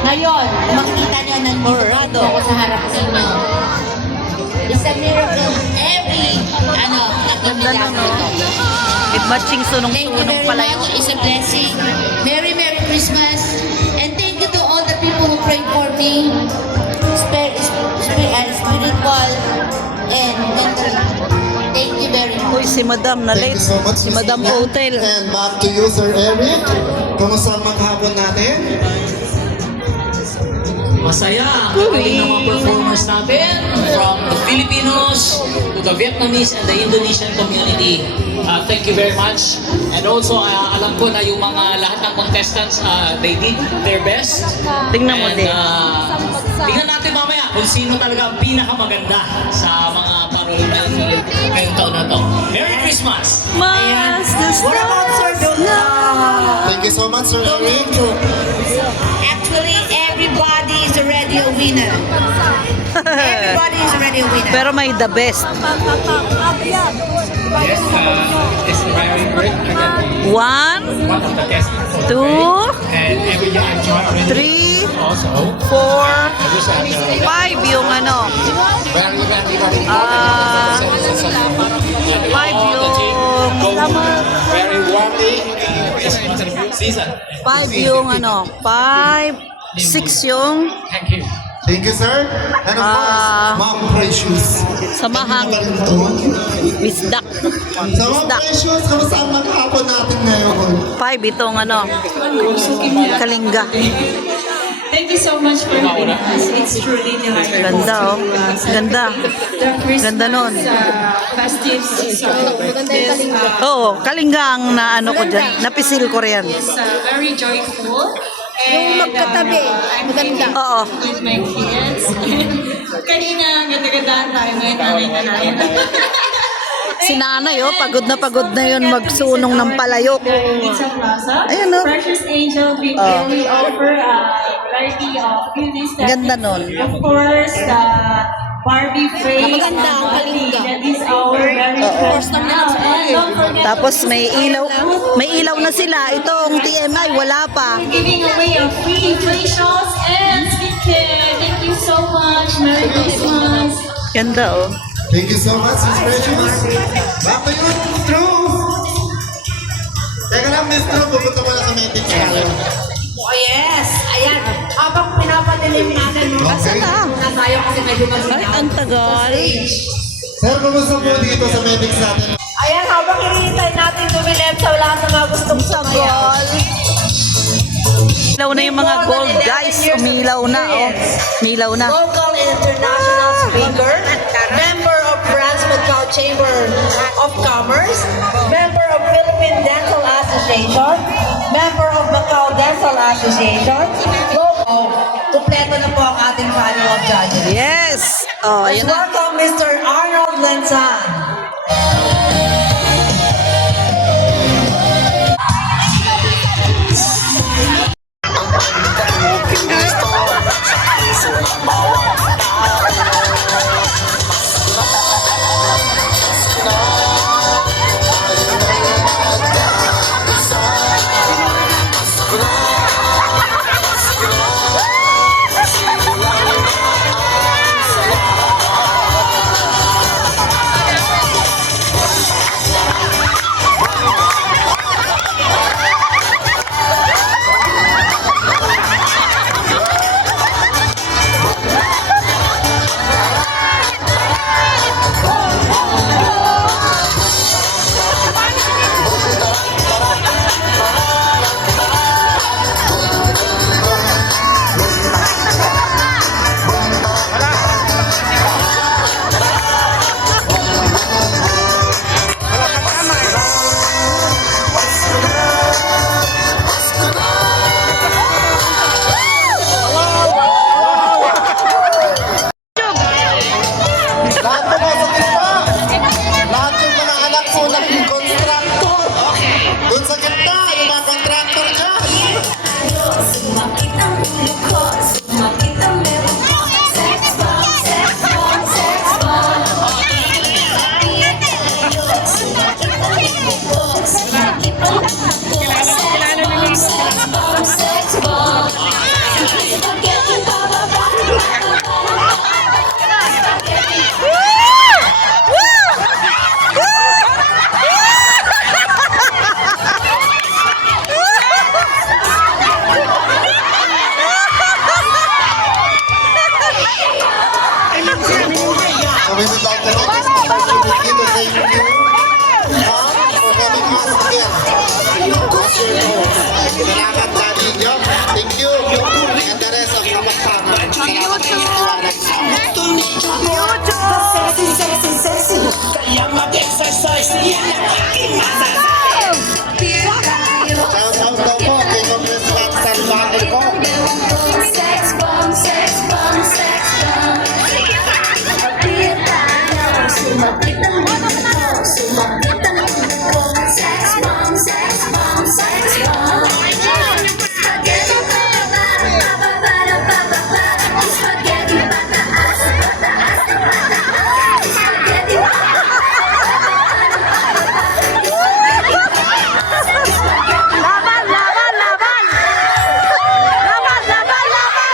Ngayon, makikita nyo nandito ako sa harap ninyo. It's a miracle every, Ganda na, no? With matching sunong-sunong pala yun. It's a blessing. Merry Christmas. And thank you to all the people who prayed for me. Spiritual and mental. Thank you very much. Uy, si Madam na late. Thank you so much, Si Miss Madam Ina. Hotel. And back to you, Sir Eric. Kumusta ang maghapon natin? Masaya ang galing ng mga performers natin from the Filipinos to the Vietnamese and the Indonesian community. Thank you very much. And also, alam ko na yung mga lahat ng contestants, they did their best. Tingnan mo And, din. tingnan natin mamaya kung sino talaga ang pinakamaganda sa mga parol ngayong taon na to. Merry Christmas! Mas What about Sir Donna? Thank you so much, Sir Eric. Actually, everybody is already a winner. Everybody is already a winner. Pero may the best. Yes, it's very great. One, One of the best. two, And every year I join already. three, Also, 4, 5 yung ano. very, very, very Ah, important. 5 yung Very warmly season. 5 yung ano. 5, 6 yung Thank you. Thank you, sir. And of course, Ma'am Precious. samahang misdak. So, Ma'am Precious, kamusta ang maghapon natin ngayon? 5 itong ano. Kalinga. Thank you so much for having us. It's truly delightful. Ganda, oh. Ganda. The Christmas Ganda nun. festive season is, Oo, kalinga ang na ano ko dyan. Napisil ko riyan. is very joyful. And, magkatabi, I'm maganda. Oo. With my kids. Kanina, ganda-gandaan tayo ngayon. Nakita natin. Si nanay, oh, pagod na yun magsunong ng palayok. Pizza Plaza. Ayan, oh. Precious Angel, we Oh. really offer a variety of goodies. Ganda nun. Of course, the Barbie phrase. Napaganda ang kalinga. That is our very first now. And don't forget Tapos may ilaw na sila. Itong TMI, wala pa. giving away a free facials and skincare. Thank you so much. Merry Christmas. Ganda, oh. Thank you so much, Miss Precious. Back to you, Drew. Teka lang, Miss Drew, pupunta mo na sa meeting tayo. Oh yes! Ayan, habang pinapadilim natin, Okay. na tayo kasi medyo Ay, maginaw. ang tagal. Sir, kumusta po dito sa meetings natin? Ayan, habang hinihintay natin dumilim sa lahat ng mga gustong sumayaw. Umilaw na yung mga gold, guys. Umilaw na, oh. Umilaw na. Local and international speaker, member of France Macau Chamber of Commerce, member of Philippine Dental Association, member of Macau Dental Association, local, kumpleto na po ang ating panel of judges. Yes. Oh, Let's yun na. welcome Mr. Arnold Lensan. Shout out daw po kay Congress Watson Battle ko. Sex bomb, sex bomb, sex bomb. Appear tayo, sumakit ang mundo ko, sumakit ang mundo ko. Sex bomb, sex bomb, sex bomb. Spaghetti pataas, spaghetti pataas, pataas, pataas. Spaghetti Laban, laban, laban! Laban, laban, laban!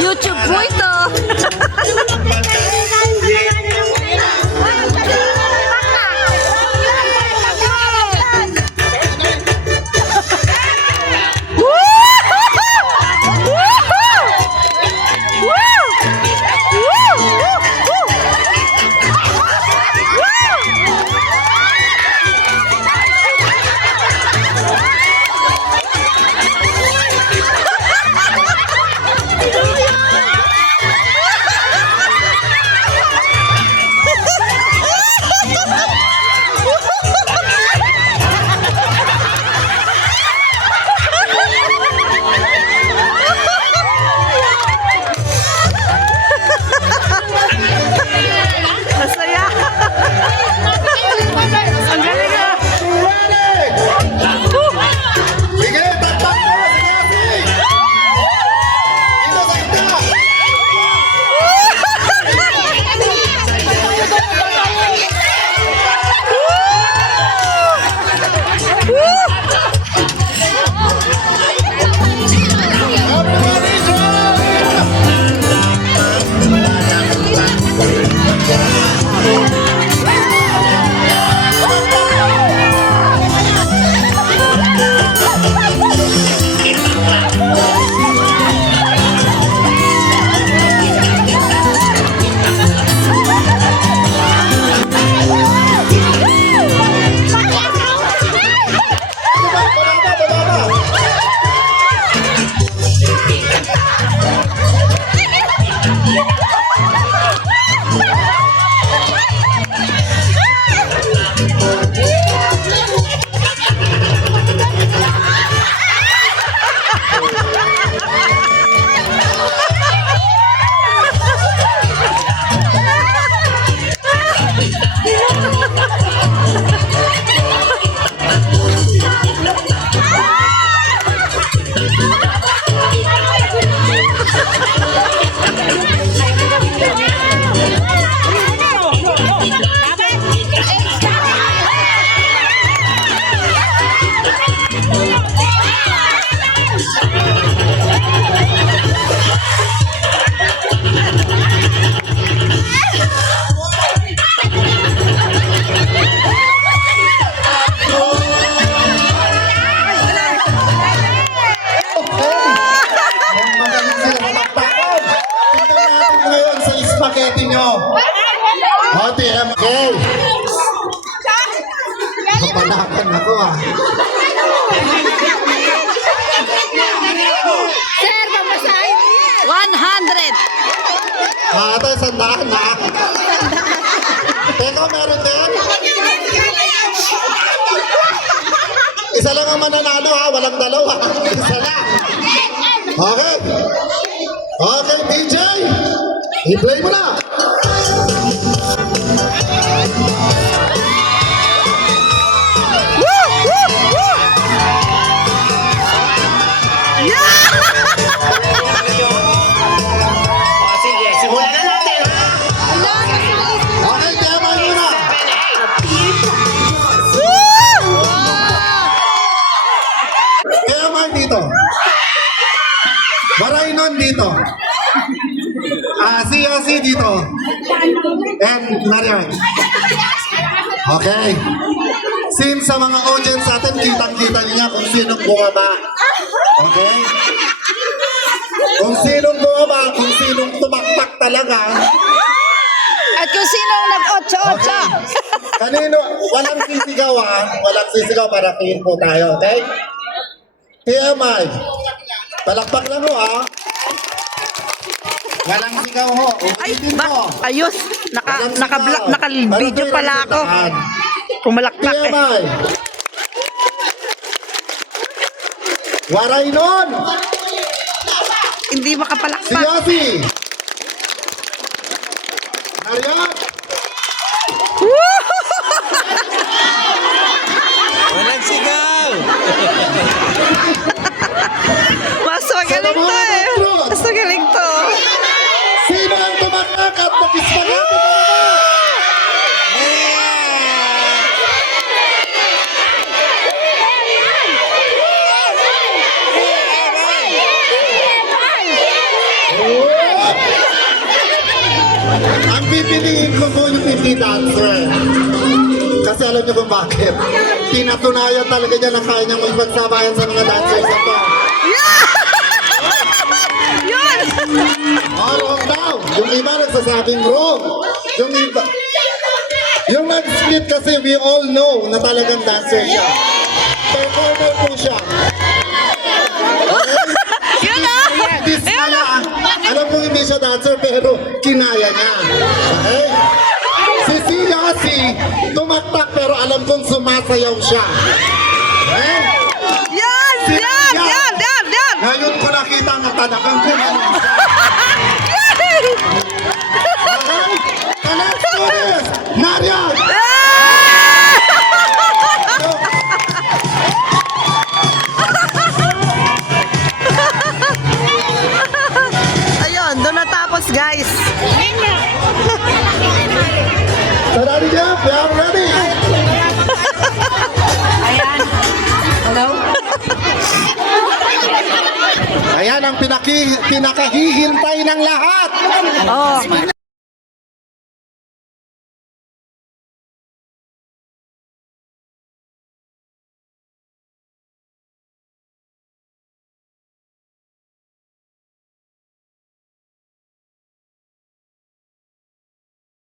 YouTube Papanakan ako ah. Sir, mamasahin. 100. Ate, sandaan na. Teka, meron din? Isa lang ang mananalo ha, walang dalawa. Isa lang. Okay. Okay, DJ. I-play mo na. Sige, simulan na natin. Okay, tema muna. Tema dito. Marainon dito. Si dito. And Marian. Okay. Since sa mga audience natin, kitang-kita niya kung sinong bumaba. Okay? Kung sinong bumaba, kung sinong tumaktak talaga. At kung sino ang nag-8-8. Kanino, walang sisigaw ha. Walang sisigaw para clean po tayo, okay? TMI. Palakpak lang ho ha. Walang sigaw ho. Ay, Ulitin ba? mo. Ayos. Walang sigaw. Naka-video Walang pala ako. sigawan. Pumalakpak eh. TMI. Waray nun. Hindi Si makapalakpak. Yossi. Marian. Walang sigaw! Mas magaling to eh. Mas magaling to. Sino ang tumaktak at nakispagati ka naman? Ang pipiliin ko po yung hindi dancer. Kasi alam niyo kung bakit. Pinatunayan talaga niya na kaya niyang magpagsabayan sa mga dancers na to. Yun! Oh, wrong daw. Yung iba nagsasabing wrong. Yung iba. Yung nag-split kasi we all know na talagang dancer siya. Performer po siya. Okay? Yun ah! This pala, alam mo hindi siya dancer pero kinaya niya. Okay? Si Yossi, tumaktak pero alam kong sumasayaw siya. Okay? Yan! Yan! Yan! Yan! Yan! Ngayon ko nakita ang tanakan ko. Okay? So let's do this! Marian! Ayun, doon natapos guys. So ready, Jeff? We are ready! Ayan. Hello? Ayan ang pinakahihintay ng lahat. Oh,